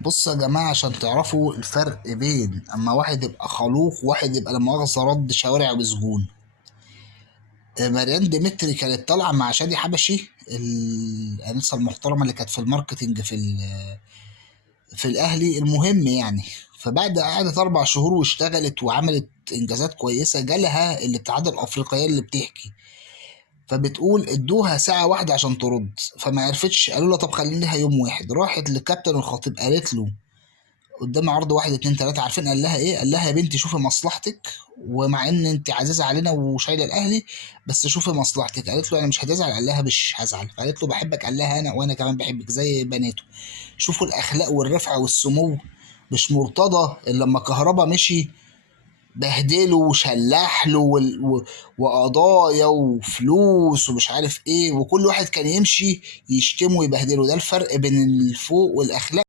بصوا يا جماعة عشان تعرفوا الفرق بين أما واحد يبقى خلوق وواحد يبقى لا مؤاخذة رد شوارع وسجون. مريان ديمتري كانت طالعة مع شادي حبشي الأنسة المحترمة اللي كانت في الماركتينج في الأهلي، المهم يعني. فبعد قعدت 4 شهور واشتغلت وعملت إنجازات كويسة، جالها الاتحاد الأفريقية اللي بتحكي، فبتقول ادوها ساعة واحدة عشان ترد، فما عرفتش، قالوا لها طب خليها يوم واحد. راحت للكابتن الخطيب قالت له قدام عرض واحد اتنين تلاته، عارفين قال لها ايه؟ قال لها يا بنتي شوفي مصلحتك، ومع ان انت عزيزه علينا وشايله الاهلي بس شوفي مصلحتك. قالت له انا مش هتزعل؟ قال لها مش هزعل. قالت له بحبك؟ قال لها انا وانا كمان بحبك زي بناته. شوفوا الاخلاق والرفعه والسمو. مش مرتضى اللي لما كهربا مشي بهدله وشلح له وقضايا وفلوس ومش عارف ايه، وكل واحد كان يمشي يشتمه ويبهدله. ده الفرق بين الفوق والاخلاق.